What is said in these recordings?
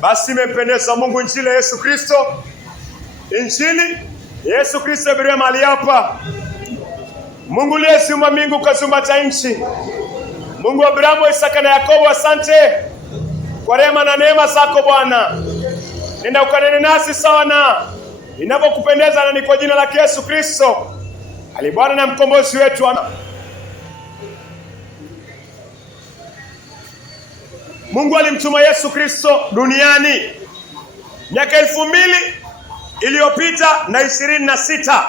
Basi imempendeza Mungu injili Yesu Kristo. Injili Yesu Kristo Biblia mahali hapa. Mungu aliyeumba mbingu kaziumba nchi. Mungu wa Abrahamu, Isaka na Yakobo, asante kwa rehema na neema zako Bwana. Nenda ukanene nasi sana inapokupendeza, na ni kwa jina la Yesu Kristo ali Bwana na mkombozi wetu. Mungu alimtuma Yesu Kristo duniani miaka 2000 iliyopita na 26.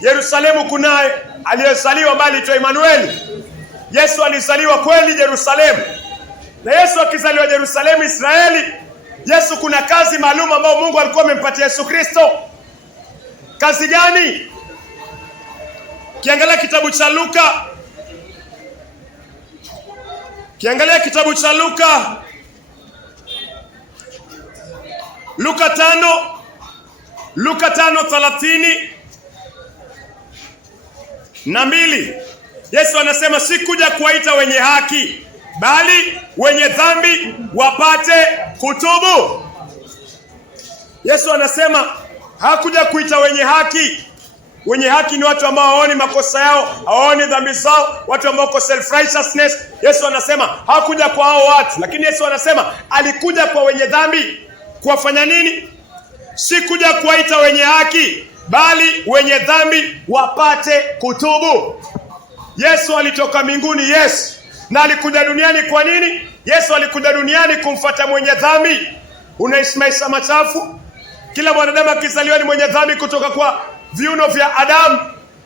Yerusalemu kunaye aliyezaliwa bali tu Emmanuel. Yesu alizaliwa kweli Yerusalemu. Na Yesu akizaliwa Yerusalemu Israeli, Yesu kuna kazi maalum ambayo Mungu alikuwa amempatia Yesu Kristo. Kazi gani? Kiangalia kitabu cha Luka. Kiangalia kitabu cha Luka. Luka 5. Luka 5:32. Yesu anasema si kuja kuwaita wenye haki, bali wenye dhambi wapate kutubu. Yesu anasema hakuja kuita wenye haki. Wenye haki ni watu ambao hawaoni makosa yao, hawaoni dhambi zao, watu ambao wako self righteousness. Yesu anasema hakuja kwa hao watu, lakini Yesu anasema alikuja kwa wenye dhambi. Kuwafanya nini? Si kuja kuwaita wenye haki, bali wenye dhambi wapate kutubu. Yesu alitoka mbinguni, Yesu, na alikuja duniani kwa nini? Yesu alikuja duniani kumfuata mwenye dhambi. Unaishi maisha machafu. Kila mwanadamu akizaliwa ni mwenye dhambi kutoka kwa viuno vya Adamu.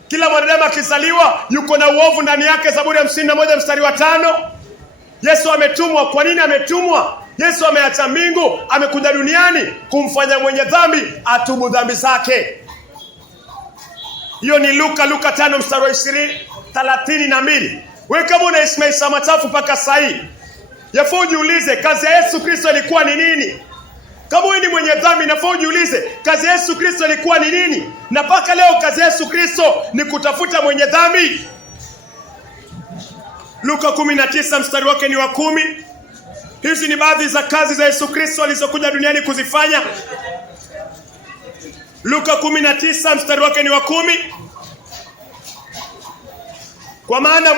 Kila mwanadamu akizaliwa yuko na uovu ndani yake. Zaburi ya 51:5. Yesu ametumwa. Kwa nini ametumwa? Yesu ameacha mbingu, amekuja duniani kumfanya mwenye dhambi atubu dhambi zake. Hiyo ni Luka 5:32. Wewe kama unaishi maisha machafu mpaka sasa hivi, yafaa ujiulize kazi ya Yesu Kristo ilikuwa ni nini? Kama wewe ni mwenye dhambi, nafaa ujiulize kazi ya Yesu Kristo ilikuwa ni nini? Na mpaka leo kazi ya Yesu Kristo ni kutafuta mwenye dhambi. Luka 19:10. Hizi ni baadhi za kazi za Yesu Kristo alizokuja duniani kuzifanya. Luka 19:10. Kwa maana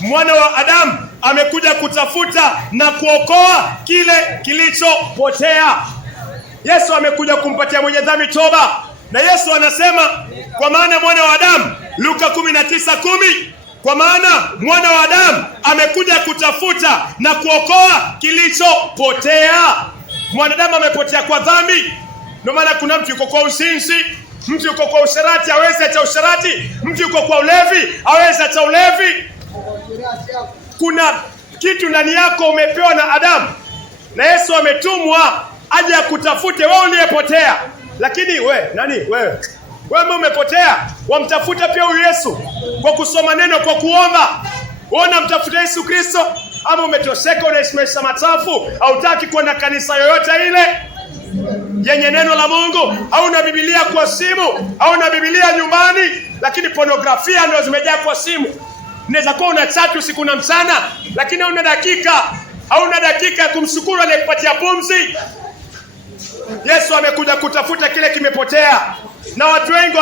mwana wa Adamu amekuja kutafuta na kuokoa kile kilichopotea. Yesu amekuja kumpatia mwenye dhambi toba. Na Yesu anasema kwa maana mwana wa Adamu, Luka 19:10, kwa maana mwana wa Adamu amekuja kutafuta na kuokoa kilichopotea. Mwanadamu amepotea kwa dhambi. Ndio maana kuna mtu yuko kwa uzinzi, mtu yuko kwa usherati, hawezi acha usherati, mtu yuko kwa ulevi, hawezi acha ulevi. Kuna kitu ndani yako umepewa na Adamu, na Yesu ametumwa aje akutafute wewe uliyepotea. Lakini wewe umepotea, wamtafuta pia huyu Yesu kwa kusoma neno, kwa kuomba. Wewe unamtafuta Yesu Kristo, ama umetosheka, unaishi maisha machafu, hautaki kwenda kanisa yoyote ile yenye neno la Mungu, au na Biblia kwa simu, au na Biblia nyumbani, lakini pornografia ndio zimejaa kwa simu. Unaweza kuwa una chat usiku na mchana, lakini hauna dakika ya kumshukuru aliyekupatia pumzi. Yesu amekuja kutafuta kile kimepotea, na watu wengi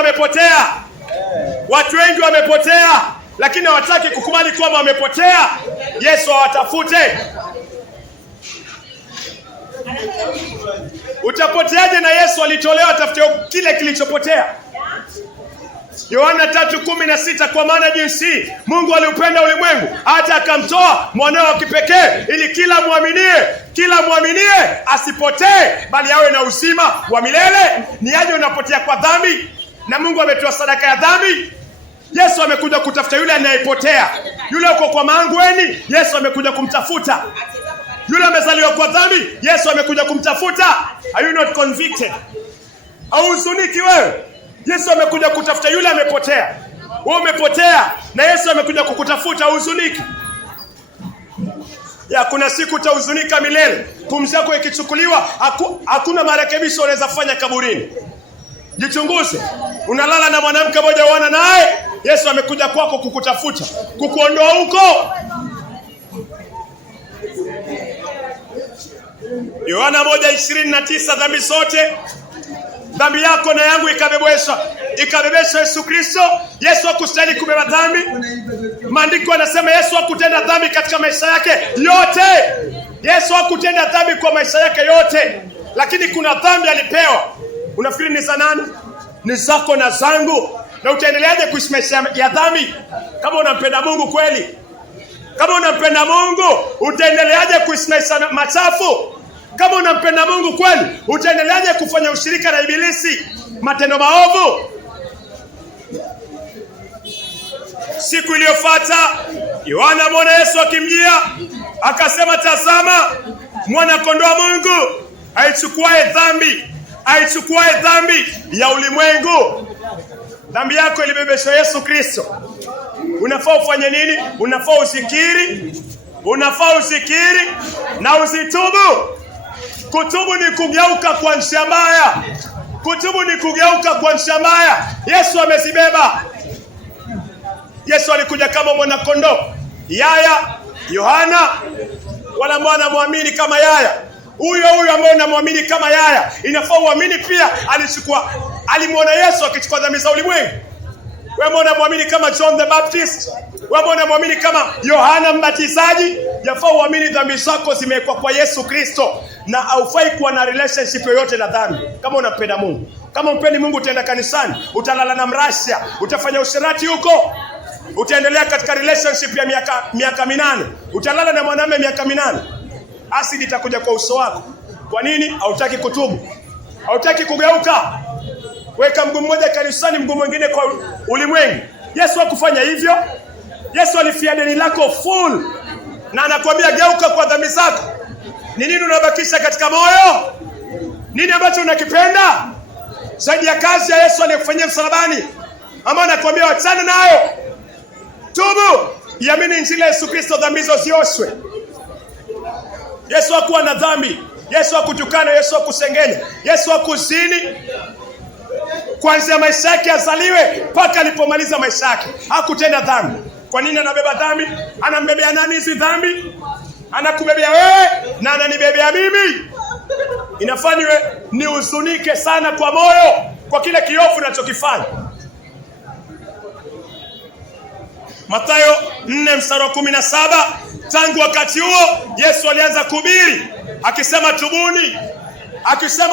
wamepotea, lakini hawataki kukubali kwamba wamepotea. Yesu awatafute. Utapoteaje na Yesu alitolewa tafute kile kilichopotea? Yohana 3:16, kwa maana jinsi Mungu aliupenda ulimwengu hata akamtoa mwanawe wa kipekee, ili kila muaminie asipotee, bali awe na uzima wa milele. Ni aje unapotea kwa dhambi, na Mungu ametoa sadaka ya dhambi? Yesu amekuja kutafuta yule anayepotea. Yule uko kwa maangweni, Yesu amekuja kumtafuta. Yule amezaliwa kwa dhambi, Yesu amekuja kumtafuta. Are you not convicted? Hauhuzuniki wewe? Yesu amekuja kutafuta yule amepotea. Wewe umepotea na Yesu amekuja kukutafuta, huzuniki. Kuna siku utahuzunika milele. Pumzi yako ikichukuliwa, hakuna marekebisho unaweza fanya kaburini. Jichunguze. Unalala na mwanamke mmoja uona naye, Yesu amekuja kwako kukutafuta, kukuondoa huko. Yohana 1:29, dhambi zote, dhambi yako na yangu ikabebeshwa Yesu Kristo. Yesu hakustahili kubeba dhambi. Maandiko yanasema Yesu hakutenda dhambi katika maisha yake yote. Yesu hakutenda dhambi kwa maisha yake yote, lakini kuna dhambi alipewa. Unafikiri ni za nani? Ni zako na zangu. Na utaendeleaje kuishi maisha ya dhambi kama unampenda Mungu kweli? Kama unampenda Mungu, utaendeleaje kuishi maisha machafu? Kama unampenda Mungu kweli, utaendeleaje kufanya ushirika na ibilisi, matendo maovu? Siku iliyofuata Yohana ameona Yesu akimjia, akasema, tazama mwana kondoo wa Mungu aichukuae dhambi ya ulimwengu. Dhambi yako ilibebeshwa Yesu Kristo. Unafaa ufanye nini? Unafaa usikiri na usitubu. Kutubu ni kugeuka kwa njia mbaya. Yesu amezibeba. Yesu alikuja kama mwana kondoo. Yaya, Yohana, wala mwana muamini kama Yaya. Huyo ambaye unamwamini kama Yaya, inafaa uamini pia alimwona Yesu akichukua dhambi za ulimwengu. Wewe mbona muamini kama John the Baptist? Wewe mbona muamini kama Yohana Mbatizaji? Yafaa uamini dhambi zako zimewekwa kwa Yesu Kristo, na haufai kuwa na relationship yoyote na dhambi. Kama unampenda Mungu, kama umpendi Mungu, utaenda kanisani, utalala na mrasha, utafanya usherati huko, utaendelea katika relationship ya miaka 8, utalala na mwanamume miaka 8. Asidi itakuja kwa uso wako. Kwa nini? Hautaki kutubu, hautaki kugeuka. Weka mguu mmoja kanisani, mguu mwingine kwa ulimwengu. Yesu hakufanya hivyo. Yesu alifia deni lako full, na anakuambia geuka kwa dhambi zako. Ni nini unabakisha katika moyo? Nini ambacho unakipenda zaidi ya kazi ya Yesu aliyokufanyia msalabani, ama anakuambia wachana nayo? Tubu, iamini injili ya Yesu Kristo, dhambi hizo zioshwe. Yesu hakuwa na dhambi. Yesu hakutukana, Yesu hakusengenya, Yesu hakuzini. Kuanzia maisha yake azaliwe mpaka alipomaliza maisha yake hakutenda dhambi. Kwa nini anabeba dhambi? Anambebea nani hizi dhambi? Anakubebea wewe na ananibebea mimi. Inafanywe ni uzunike sana kwa moyo kwa kile kiovu unachokifanya. Mathayo 4:17, tangu wakati huo Yesu alianza kuhubiri akisema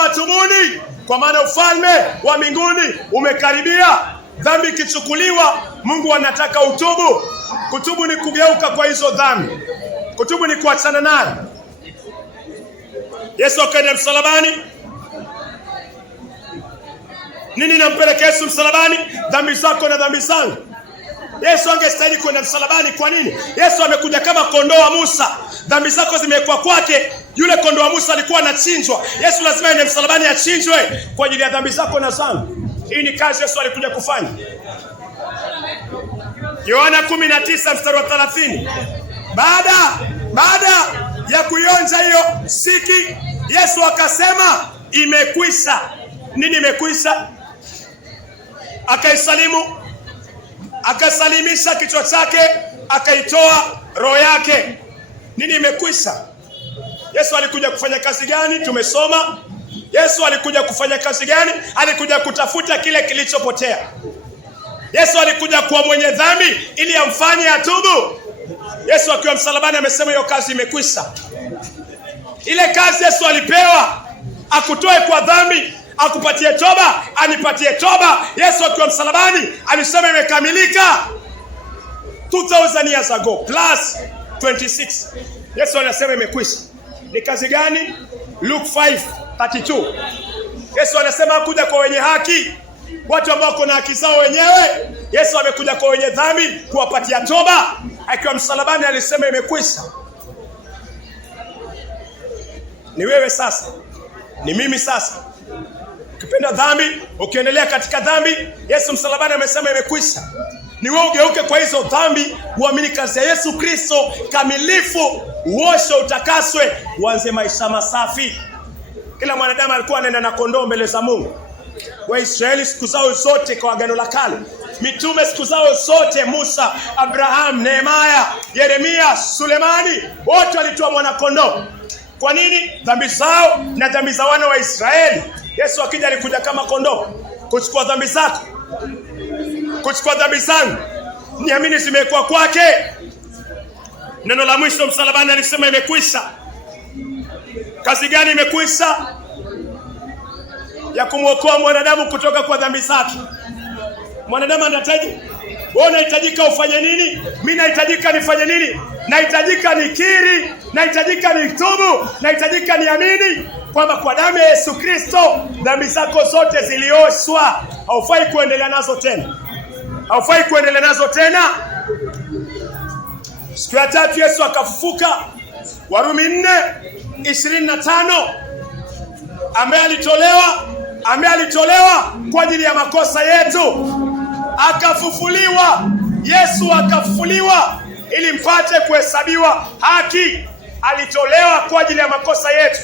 tubuni, kwa maana ufalme wa mbinguni umekaribia. Dhambi ikichukuliwa, Mungu anataka utubu. Kutubu ni kugeuka kwa hizo dhambi. Kutubu ni kuachana nayo. Yesu akaenda msalabani. Nini nampeleka Yesu msalabani? Dhambi zako na dhambi zangu. Yesu angestahili kwenda msalabani. Kwa nini? Yesu amekuja kama kondoo wa Musa. Dhambi zako zimekuwa kwake. Yule kondoo wa Musa alikuwa anachinjwa. Yesu lazima aende msalabani achinjwe kwa ajili ya dhambi zako na zangu. Hii ni kazi Yesu alikuja kufanya. Yohana 19:30. Baada ya kuionja hiyo siki, Yesu akasema imekwisha. Nini imekwisha? Akasalimisha kichwa chake, akaitoa roho yake. Nini imekwisha? Yesu alikuja kufanya kazi gani? Tumesoma. Yesu alikuja kufanya kazi gani? Alikuja kutafuta kile kilichopotea. Yesu alikuja kuwa mwenye dhambi ili amfanye atubu. Yesu akiwa msalabani amesema hiyo kazi imekwisha. Ile kazi Yesu alipewa, akutoe kwa dhambi, akupatie toba, anipatie toba. Yesu akiwa msalabani alisema imekamilika 2000 years ago plus 26. Yesu anasema imekwisha. Ni kazi gani? Luke 5:32. Yesu anasema hakuja kwa wenye haki, watu ambao wako na haki zao wenyewe. Yesu amekuja kwa wenye dhambi kuwapatia toba. Akiwa msalabani alisema imekwisha. Ni wewe sasa, ni mimi sasa. Ukipenda dhambi, ukiendelea katika dhambi, Yesu msalabani amesema imekwisha. Ni wewe ugeuke kwa hizo dhambi, uamini kazi ya Yesu Kristo kamilifu, uoshe, utakaswe, uanze maisha masafi. Kila mwanadamu alikuwa anaenda na kondoo mbele za Mungu. Waisraeli siku zao zote kwa Agano la Kale, mitume siku zao zote, Musa, Abraham, Nehemia, Yeremia, Sulemani, wote walitoa mwana kondoo. Kwa nini? Dhambi zao na dhambi za wana wa Israeli. Yesu akija alikuja kama kondoo kuchukua dhambi zako, kuchukua dhambi zangu. Niamini zimekuwa kwake. Neno la mwisho msalabani alisema imekwisha. Kazi gani imekwisha? Ya kumwokoa mwanadamu kutoka kwa dhambi zake. Mwanadamu anahitaji, wewe unahitajika ufanye nini? Mimi nahitajika nifanye nini? Nahitajika nikiri, nahitajika nitubu, nahitajika niamini kwamba kwa damu ya Yesu Kristo dhambi zako zote zilioshwa. Haufai kuendelea nazo tena. Haufai kuendelea nazo tena. Siku ya tatu Yesu akafufuka. Warumi 4:25. Ambaye alitolewa kwa ajili ya makosa yetu, akafufuliwa. Yesu akafufuliwa ili mpate kuhesabiwa haki. Alitolewa kwa ajili ya makosa yetu,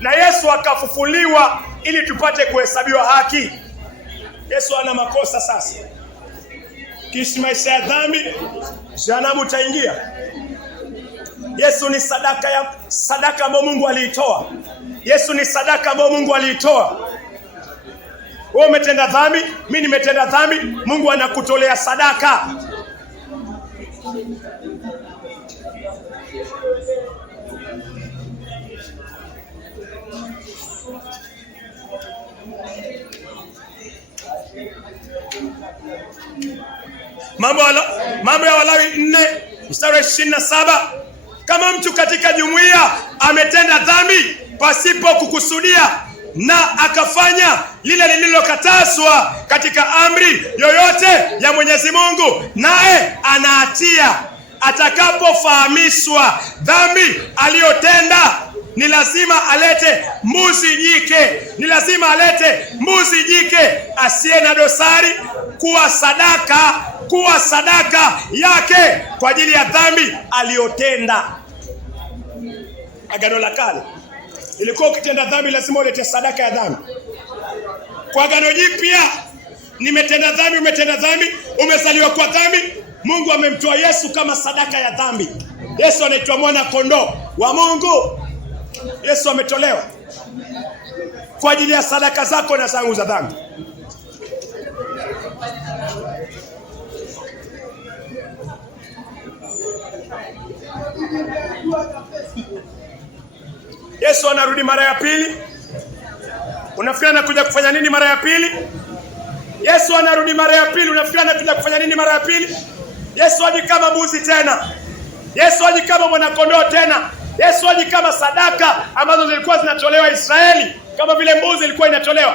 na Yesu akafufuliwa ili tupate kuhesabiwa haki. Yesu ana makosa sasa. Kiishi maisha ya dhambi, jehanamu utaingia. Yesu ni sadaka ambayo Mungu aliitoa. Yesu ni sadaka ambayo Mungu aliitoa. Wewe umetenda dhambi, mimi nimetenda dhambi, Mungu anakutolea sadaka. Mambo ya Walawi 4:27. Kama mtu katika jumuiya ametenda dhambi pasipo kukusudia na akafanya lile lililokatazwa katika amri yoyote ya Mwenyezi Mungu, naye ana hatia, atakapofahamishwa dhambi aliyotenda, ni lazima alete mbuzi jike. Ni lazima alete mbuzi jike asiye na dosari kuwa sadaka yake kwa ajili ya dhambi aliyotenda. Agano la Kale ilikuwa ukitenda dhambi lazima ulete sadaka ya dhambi. Kwa Agano Jipya, nimetenda dhambi, umetenda dhambi, umezaliwa kwa dhambi, Mungu amemtoa Yesu kama sadaka ya dhambi. Yesu anaitwa mwana kondoo wa Mungu. Yesu ametolewa kwa ajili ya sadaka zako na zangu za dhambi. Yesu anarudi mara ya pili. Unafikiri anakuja kufanya nini mara ya pili? Yesu anarudi mara ya pili. Unafikiri anakuja kufanya nini mara ya pili? Yesu haji kama mbuzi tena. Yesu haji kama mwana kondoo tena. Yesu haji kama sadaka ambazo zilikuwa zinatolewa Israeli, kama vile mbuzi ilikuwa inatolewa.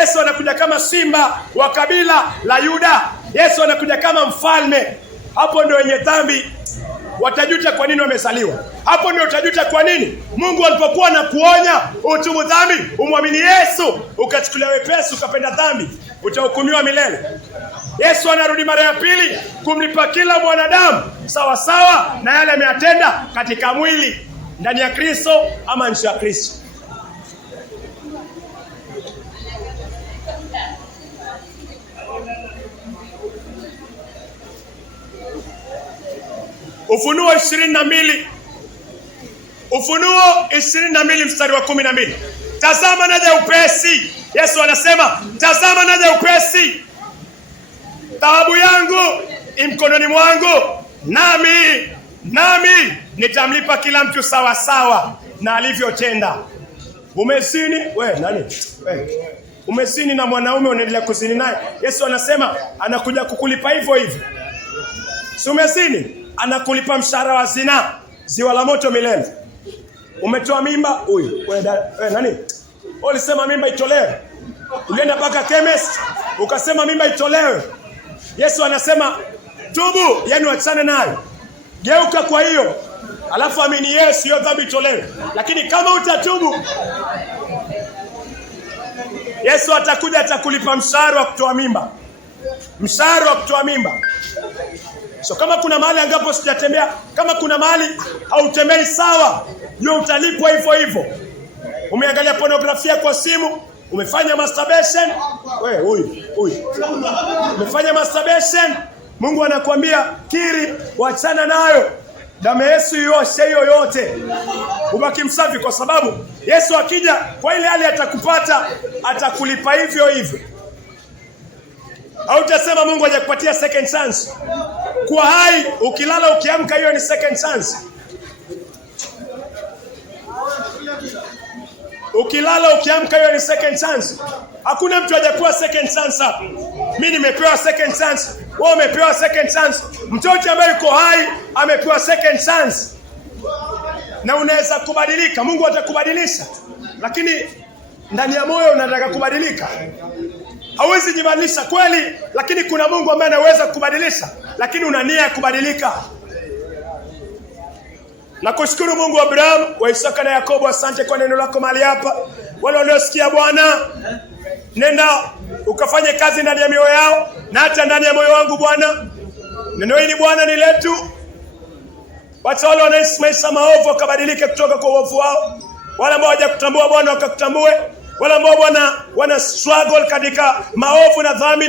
Yesu anakuja kama simba wa kabila la Yuda. Yesu anakuja kama mfalme. Hapo ndio wenye dhambi watajuta kwa nini wamezaliwa. Hapo ndio utajuta kwa nini Mungu alipokuwa na kuonya utubu dhambi, umwamini Yesu, ukachukulia wepesi, ukapenda dhambi, utahukumiwa milele. Yesu anarudi mara ya pili kumlipa kila mwanadamu sawa sawa na yale ameyatenda katika mwili, ndani ya Kristo ama nje ya Kristo. Ufunuo 22. Ufunuo 22 mstari wa 12. Tazama naja upesi. Yesu anasema, tazama naja upesi. Thawabu yangu imkononi mwangu, nami nitamlipa kila mtu sawa sawa na alivyotenda. Umezini umezini na mwanaume, unaendelea kuzini naye, Yesu anasema anakuja kukulipa hivyo hivyo. Si umezini, anakulipa mshahara wa zina, ziwa la moto milele. Umetoa mimba, huyu ulisema mimba itolewe, ulienda mpaka chemist ukasema mimba itolewe. Yesu anasema tubu, yani wachane nayo, geuka kwa hiyo, alafu amini Yesu, hiyo dhambi itolewe. Lakini kama utatubu, Yesu atakuja, atakulipa mshahara wa kutoa mimba, mshahara wa kutoa mimba. So kama kuna mahali ambapo sijatembea, kama kuna mahali hautembei sawa, hiyo utalipwa hivyo hivyo. Umeangalia pornografia kwa simu, umefanya masturbation, huyu umefanya masturbation, Mungu anakuambia kiri, wachana nayo. Damu ya Yesu ioshe hiyo yote, ubaki msafi, kwa sababu Yesu akija kwa ile hali atakupata, atakulipa hivyo hivyo. Hautasema Mungu hajakupatia second chance. Kwa hai, ukilala ukiamka, hiyo ni second chance. Ukilala ukiamka, hiyo ni second chance. Hakuna mtu hajapewa second chance hapa. Mimi nimepewa second chance, wewe umepewa second chance. Mtoto ambaye yuko hai amepewa second chance. Na unaweza kubadilika, Mungu atakubadilisha. Lakini ndani ya moyo unataka kubadilika. Hauwezi jibadilisha kweli, lakini kuna Mungu ambaye anaweza kubadilisha, lakini una nia ya kubadilika. Na kushukuru Mungu wa Abraham, wa Isaka na Yakobo, asante kwa neno lako mahali hapa. Wale waliosikia Bwana, nenda ukafanye kazi ndani ya mioyo yao na hata ndani ya moyo wangu Bwana. Neno hili Bwana ni letu. Watu wale wanaishi maisha maovu wakabadilike kutoka kwa uovu wao. Wale ambao hawajakutambua Bwana wakakutambue. Wale ambao Bwana wana struggle katika maovu na dhambi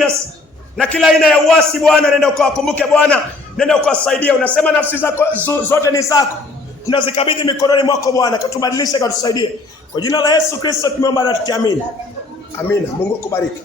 na kila aina ya uasi Bwana, nenda ukawakumbuke Bwana, nenda ukawasaidia. Unasema nafsi zako zote ni zako, tunazikabidhi mikononi mwako Bwana, katubadilishe, katusaidie. Kwa jina la Yesu Kristo tumeomba na tukiamini. Amina. Mungu akubariki.